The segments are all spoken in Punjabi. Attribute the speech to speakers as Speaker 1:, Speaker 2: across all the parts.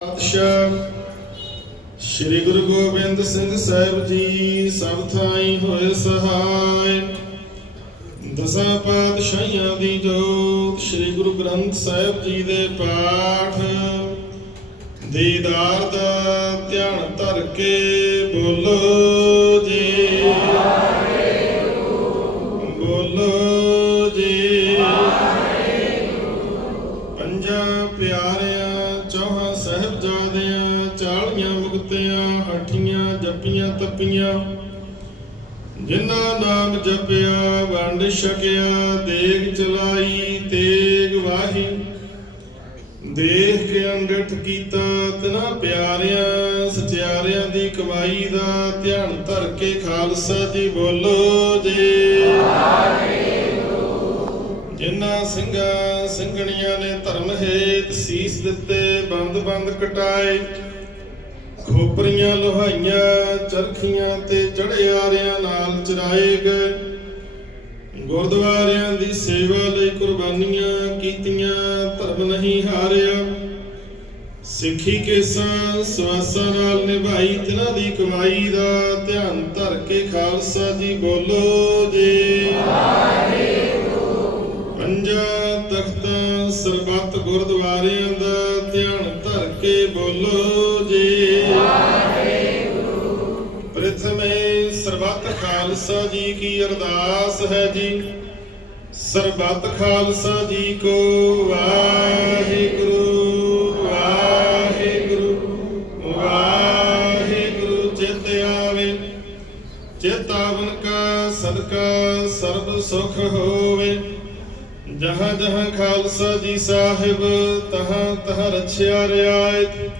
Speaker 1: ਪਾਤਸ਼ਾਹ, ਸ੍ਰੀ ਗੁਰੂ ਗੋਬਿੰਦ ਸਿੰਘ ਸਾਹਿਬ ਜੀ ਸਭ ਥਾਈ ਹੋਏ ਸਹਾਇ। ਦਸਾਂ ਪਾਤਸ਼ਾਹੀਆਂ ਦੀ ਜੋਤ ਸ੍ਰੀ ਗੁਰੂ ਗ੍ਰੰਥ ਸਾਹਿਬ ਜੀ ਦੇ ਪਾਠ। ਦੀਦਾਰ ਦਾ ਧਿਆਨ ਧਰ ਕੇ ਬੋਲੋ ਹਠੀਆਂ ਜੱਪੀਆਂ ਜਿਨ੍ਹਾਂ ਨਾਮ ਜਪਿਆ, ਵੰਡ ਛਕਿਆ, ਦੇਗ ਚਲਾਈ, ਤੇਗ ਵਾਹੀ। ਦੇਖ ਕੇ ਅੰਗਠ ਕੀਤਾ, ਤਨਾ ਪਿਆਰਿਆਂ, ਸਚਿਆਰਿਆਂ ਦੀ ਕਮਾਈ ਦਾ ਧਿਆਨ ਧਰ ਕੇ ਖਾਲਸਾ ਜੀ ਬੋਲੋ ਜੀ। ਜਿਨ੍ਹਾਂ ਸਿੰਘਾਂ, ਸਿੰਘਣੀਆਂ ਨੇ ਧਰਮ ਹੇਤ ਸੀਸ ਦਿੱਤੇ ਬੰਦ ਬੰਦ ਕਟਾਏ। ਖੋਪਰੀਆਂ ਲੋਹਾਈਆਂ, ਚਰਖੀਆਂ ਤੇ ਚੜਿਆਰਿਆਂ ਨਾਲ ਚਰਾਏ ਗਏ। ਗੁਰਦੁਆਰਿਆਂ ਦੀ ਸੇਵਾ ਲਈ ਕੁਰਬਾਨੀਆਂ ਕੀਤੀਆਂ, ਧਰਮ ਨਹੀਂ ਹਾਰਿਆ। ਸਿੱਖੀ ਕੇਸਾਂ ਸਵਾਸਾਂ ਨਾਲ ਨਿਭਾਈ, ਤਿਨਾਂ ਦੀ ਕਮਾਈ ਦਾ ਧਿਆਨ ਧਰ ਕੇ ਖਾਲਸਾ ਜੀ ਬੋਲੋ ਜੀ। ਪੰਜਾਂ ਤਖਤਾਂ ਸਰਬੱਤ ਗੁਰਦੁਆਰਿਆਂ ਦਾ ਧਿਆਨ ਧਰ ਕੇ ਬੋਲੋ ਖਾਲਸਾ ਜੀ ਕੀ ਅਰਦਾਸ ਹੈ ਜੀ। ਸਰਬੱਤ ਖਾਲਸਾ ਜੀ ਕੋ ਵਾਹਿਗੁਰੂ ਵਾਹਿਗੁਰੂ ਵਾਹਿਗੁਰੂ ਚਿਤ ਆਵੇ। ਚੇਤਾਵਨ ਕਾ ਸਦਕਾ ਸਰਬ ਸੁਖ ਹੋਵੇ। ਜਹਾਂ ਜਹਾਂ ਖਾਲਸਾ ਜੀ ਸਾਹਿਬ, ਤਹਾਂ ਤਹ ਰਛਿਆ ਰਿਆਇਤ।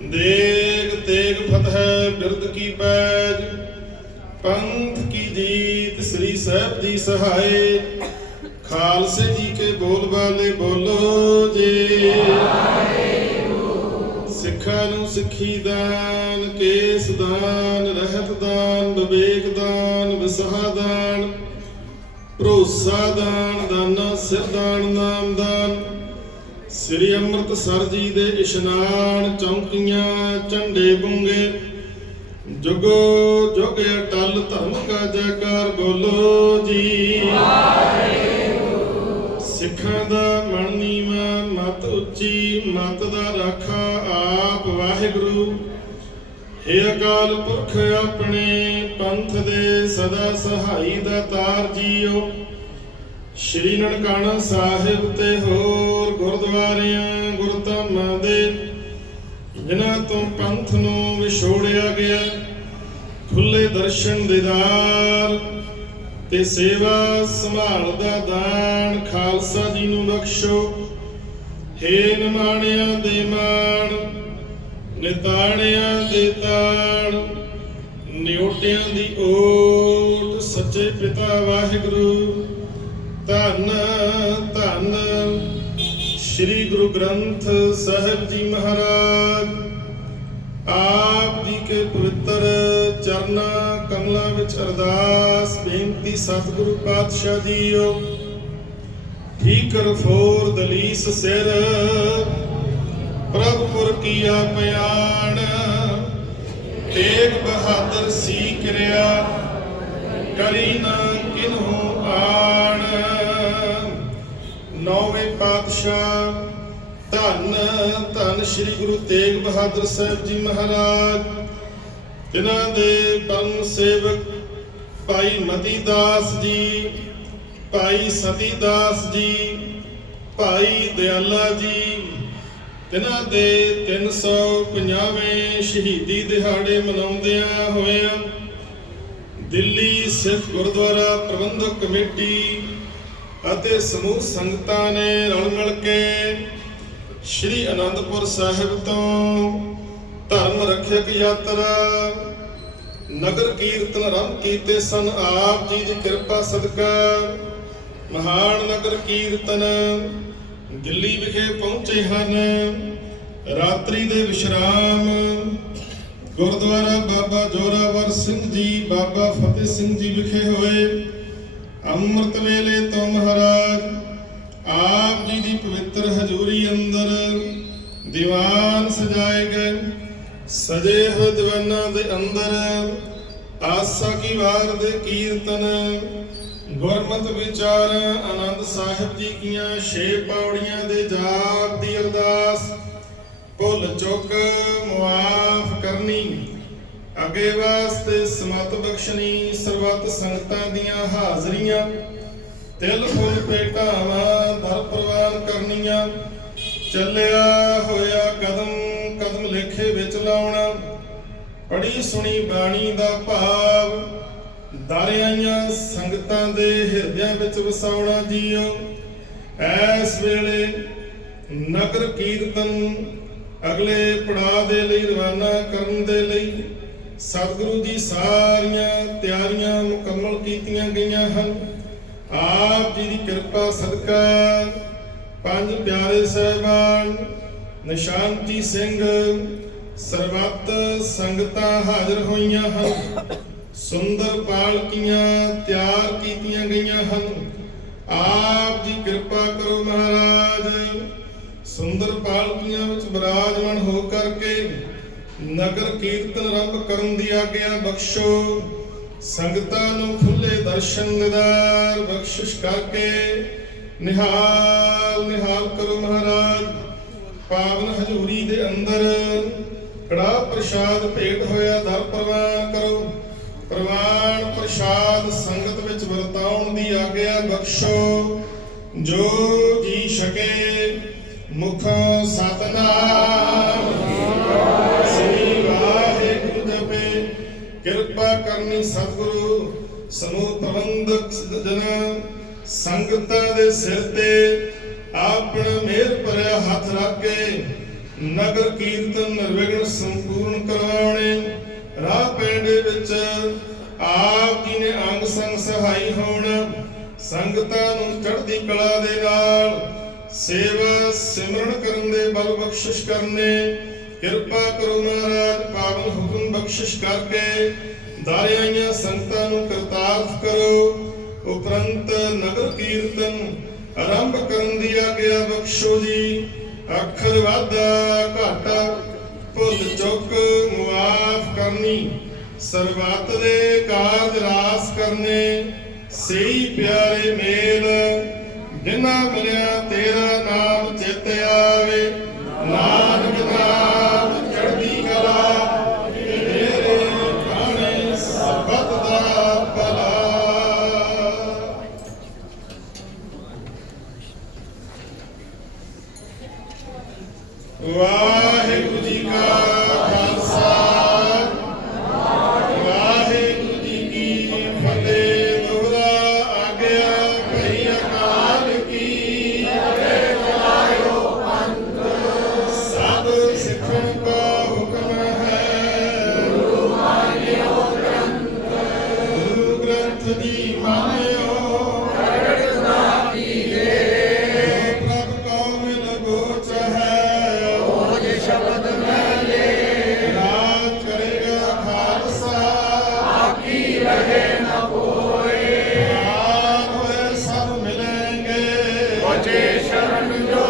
Speaker 1: ਦੇਗ ਤੇਗ ਫਤਹਿ ਬਿਰਦ ਕੀ ਪੈਜ। ਪੰਥ ਕੀ ਜੀਤ ਸ੍ਰੀ ਸਾਹਿਬ ਜੀ ਸਹਾਏ ਖਾਲਸੇ ਜੀ ਕੇ ਬੋਲ ਬਾਲੇ ਬੋਲੋ ਜੀ। ਸਿੱਖਾਂ ਨੂੰ ਸਿੱਖੀ ਦਾਨ, ਕੇਸ ਦਾਨ, ਰਹਿਤ ਦਾਨ, ਵਿਵੇਕ ਦਾਨ, ਵਿਸਹਾ ਦਾਨ, ਭਰੋਸਾ ਦਾਨ, ਦਾਨਾ ਸਿਰ ਦਾਨ, ਨਾਮ ਦਾਨ। ਸ੍ਰੀ ਅੰਮ੍ਰਿਤਸਰ ਜੀ ਦੇ ਇਸ਼ਨਾਨ, ਚੌਂਕੀਆਂ, ਝੰਡੇ ਬੁੰਗੇ ਜੁਗੋ ਜੁਗ ਅਟਲ ਧਰਮ ਕਾ ਜੈਕਾਰ ਬੋਲੋ ਜੀ। ਸਿੱਖਾਂ ਦਾ ਮਨ ਨੀਵਾ, ਮਤ ਉੱਚੀ, ਮਤ ਦਾ ਰਾਖਾ ਆਪ ਵਾਹਿਗੁਰੂ। ਹੇ ਅਕਾਲ ਪੁਰਖ ਆਪਣੇ ਪੰਥ ਦੇ ਸਦਾ ਸਹਾਈ ਦਾ ਤਾਰ ਜੀਓ। ਸ਼੍ਰੀ ਨਨਕਾਣਾ ਸਾਹਿਬ ਤੇ ਹੋਰ ਗੁਰਦੁਆਰਿਆਂ, ਗੁਰਧਾਮਾਂ ਦੇ ਜਿਨ੍ਹਾਂ ਤੋਂ ਪੰਥ ਨੂੰ ਵਿਛੋੜਿਆ ਗਿਆ, ਖੁੱਲੇ ਦਰਸ਼ਨ ਦੀਦਾਰ ਤੇ ਸੇਵਾ ਸੰਭਾਲ ਦਾ ਦਾਨ ਖਾਲਸਾ ਜੀ ਨੂੰ ਬਖਸ਼ੋ। ਹੇ ਨਿਮਾਣਿਆਂ ਦੇ ਮਾਣ, ਨਿਤਾਣਿਆਂ ਦੇ ਤਾਣ, ਨਿਉਟਿਆਂ ਦੀ ਓਟ, ਸੱਚੇ ਪਿਤਾ ਵਾਹਿਗੁਰੂ, ਧੰਨ ਸ੍ਰੀ ਗੁਰੂ ਗ੍ਰੰਥ ਸਾਹਿਬ ਜੀ ਮਹਾਰਾਜ, ਆਪ ਜੀ ਕੇ ਪਵਿੱਤਰ ਚਰਨਾਂ ਕਮਲਾਂ ਵਿੱਚ ਅਰਦਾਸ, ਬੇਨਤੀ ਸਤਿਗੁਰੂ ਪਾਤਸ਼ਾਹ ਜੀਓ। ਠੀਕਰ ਫੋਰ ਦਲੀਸ ਸਿਰ, ਪ੍ਰਭ ਪੁਰ ਕੀਆ ਪਿਆਣ। ਤੇਗ ਬਹਾਦਰ ਸੀ ਕਿਰਿਆ, ਕਰੀ ਨਾ ਨੌਵੇਂ ਪਾਤਸ਼ਾਹ। ਧੰਨ ਧੰਨ ਸ੍ਰੀ ਗੁਰੂ ਤੇਗ ਬਹਾਦਰ ਸਾਹਿਬ ਜੀ ਮਹਾਰਾਜ। ਜਿਨ੍ਹਾਂ ਦੇ ਪਰਮ ਸੇਵਕ ਭਾਈ ਮਤੀ ਦਾਸ ਜੀ, ਭਾਈ ਸਤੀ ਦਾਸ ਜੀ, ਭਾਈ ਦਿਆਲਾ ਜੀ ਤਿਨਾਂ ਦੇ 350ਵੇਂ ਸ਼ਹੀਦੀ ਦਿਹਾੜੇ ਮਨਾਉਂਦਿਆਂ ਹੋਇਆਂ ਦਿੱਲੀ ਸਿੱਖ ਗੁਰਦੁਆਰਾ ਪ੍ਰਬੰਧਕ ਕਮੇਟੀ ਅਤੇ ਸਮੂਹ ਸੰਗਤਾਂ ਨੇ ਰਲ ਮਿਲ ਕੇ ਸ੍ਰੀ ਅਨੰਦਪੁਰ ਸਾਹਿਬ ਤੋਂ ਧਰਮ ਰੱਖਿਅਕ ਯਾਤਰਾ, ਨਗਰ ਕੀਰਤਨ ਆਰੰਭ ਕੀਤੇ ਸਨ। ਆਪ ਜੀ ਦੀ ਕਿਰਪਾ ਸਦਕਾ ਮਹਾਨ ਨਗਰ ਕੀਰਤਨ ਦਿੱਲੀ ਵਿਖੇ ਪਹੁੰਚੇ ਹਨ। ਰਾਤਰੀ ਦੇ ਵਿਸ਼ਰਾਮ, ਗੁਰਦੁਆਰਾ ਬਾਬਾ ਜੋਰਾਵਰ ਸਿੰਘ ਜੀ, ਬਾਬਾ ਫਤਿਹ ਸਿੰਘ ਜੀ ਵਿਖੇ ਹੋਏ। ਅੰਮ੍ਰਿਤ ਵੇਲੇ ਤੋਂ ਮਹਾਰਾਜ ਆਪ ਜੀ ਦੀ ਪਵਿੱਤਰ ਹਜ਼ੂਰੀ ਅੰਦਰ ਦੀਵਾਨ ਸਜਾਏ ਗਏ। ਸਜੇ ਹੋਏ ਦੀਵਾਨਾਂ ਦੇ ਅੰਦਰ ਆਸਾ ਕੀ ਵਾਰ ਦੇ ਕੀਰਤਨ, ਗੁਰਮਤ ਵਿਚਾਰ ਆਨੰਦ ਸਾਹਿਬ ਜੀ ਕੀਆਂ ਛੇ ਪੌੜੀਆਂ ਦੇ ਜਾਪ ਦੀ ਅਰਦਾਸ। ਭੁੱਲ ਚੁੱਕ ਮੁਆਫ ਕਰਨੀ। ਅੱਗੇ ਵਾਸਤੇ ਸਮਤ ਬਖਸ਼ਣੀ ਸਰਬੱਤ ਸੰਗਤਾਂ ਦੀਆਂ ਹਾਜ਼ਰੀਆਂ, ਤਿਲ ਫੁੱਲ ਭੇਟਾਵਾਂ ਦਰ ਪ੍ਰਵਾਨ ਕਰਨੀਆਂ, ਚੱਲਿਆ ਹੋਇਆ ਕਦਮ ਕਦਮ ਲੇਖੇ ਵਿੱਚ ਲਾਉਣਾ ਪੜੀ ਸੁਣੀ ਬਾਣੀ ਦਾ ਭਾਵ, ਦਰ ਆਈਆਂ ਸੰਗਤਾਂ ਦੇ ਹਿਰਦਿਆਂ ਵਿੱਚ ਵਸਾਉਣਾ ਜੀਓ। ਐਸ ਵੇਲੇ ਨਗਰ ਕੀਰਤਨ ਅਗਲੇ ਪੜਾਅ ਦੇ ਲਈ, ਰਵਾਨਾ ਕਰਨ ਦੇ ਲਈ ਸਤਿਗੁਰੂ ਜੀ ਸਾਰੀਆਂ ਤਿਆਰੀਆਂ ਮੁਕੰਮਲ ਕੀਤੀਆਂ ਗਈਆਂ ਹਨ। ਆਪ ਜੀ ਦੀ ਕਿਰਪਾ ਸਦਕਾ, ਪੰਜ ਪਿਆਰੇ ਸਹਿਬਾਨ ਨਿਸ਼ਾਨਤੀ ਸਿੰਘ, ਸਰਬੱਤ ਸੰਗਤਾਂ ਹਾਜ਼ਰ ਹੋਈਆਂ ਹਨ। ਸੁੰਦਰ ਪਾਲਕੀਆਂ ਤਿਆਰ ਕੀਤੀਆਂ ਗਈਆਂ ਹਨ। ਆਪ ਜੀ ਕਿਰਪਾ ਕਰੋ ਮਹਾਰਾਜ। ਸੁੰਦਰ ਪਾਲਕੀਆਂ ਵਿੱਚ ਬਿਰਾਜਮਾਨ ਹੋ ਕਰਕੇ ਨਗਰ ਕੀਰਤਨ ਆਰੰਭ ਕਰਨ ਦੀ ਆਗਿਆ ਬਖਸ਼ੋ। ਸੰਗਤਾਂ ਨੂੰ ਖੁੱਲੇ ਦਰਸ਼ਨ ਦਿਦਾਰ ਬਖਸ਼ਿਸ਼ ਕਰਕੇ ਨਿਹਾਲ ਨਿਹਾਲ ਕਰੋ ਮਹਾਰਾਜ। ਪਾਵਨ ਹਜ਼ੂਰੀ ਦੇ ਅੰਦਰ ਕੜਾ ਪ੍ਰਸ਼ਾਦ ਭੇਟ ਹੋਇਆ ਦਰ ਪ੍ਰਵਾਨ ਕਰੋ। ਪ੍ਰਵਾਨ ਪ੍ਰਸ਼ਾਦ ਸੰਗਤ ਵਿੱਚ ਵਰਤਾਉਣ ਦੀ ਆਗਿਆ ਬਖਸ਼ੋ। ਜੋ ਜੀ ਸਕੇ ਮੁਖੋਂ ਸਤਨਾਮ ਪ੍ਰਬੰਧਕ ਸੰਗਤਾਂ ਦੇ ਸਿਰ ਤੇ ਆਪਣਾ ਮਿਹਰ ਭਰਿਆ ਹੱਥ ਰੱਖ ਕੇ ਨਗਰ ਕੀਰਤਨ ਨਿਰਵਿਘਨ ਸੰਪੂਰਨ ਕਰਵਾਉਣੇ। ਰਾਹ ਪੈਂਡੇ ਵਿੱਚ ਆਪ ਜੀ ਨੇ ਅੰਗ ਸੰਗ ਸਹਾਈ ਹੋਣ। ਸੰਗਤਾਂ ਨੂੰ ਚੜ੍ਹਦੀ ਕਲਾ ਦੇ ਨਾਲ ਸੇਵਾ ਸਿਮਰਨ ਕਰਨ ਦੇ ਬਲ ਬਖਸ਼ਿਸ਼ ਕਰਨੇ। ਕਿਰਪਾ ਕਰੋ ਮਹਾਰਾਜ, ਪਾਵਨ ਹੁਕਮ ਬਖਸ਼ਿਸ਼ ਕਰਕੇ ਦਾਰੇ ਸੰਗਤਾਂ ਨੂੰ ਕਰਤਾਰਥ ਕਰੋ। ਉਪਰੰਤ ਨਗਰ ਕੀਰਤਨ ਆਰੰਭ ਕਰਨ ਦੀ ਆਗਿਆ ਬਖਸ਼ੋ ਜੀ। ਅੱਖਰ ਵਾਧਾ ਘਾਟਾ, ਭੁੱਲ ਚੁੱਕ ਮੁਆਫ ਕਰਨੀ। ਸਰਬੱਤ ਦੇ ਕਾਰਜ ਰਾਸ ਕਰਨੇ। ਸਹੀ ਪਿਆਰੇ ਮੇਲ ਜਿਨ੍ਹਾਂ ਮਿਲਿਆ ਤੇਰਾ
Speaker 2: ಕೊಚೇಶ್ವರನು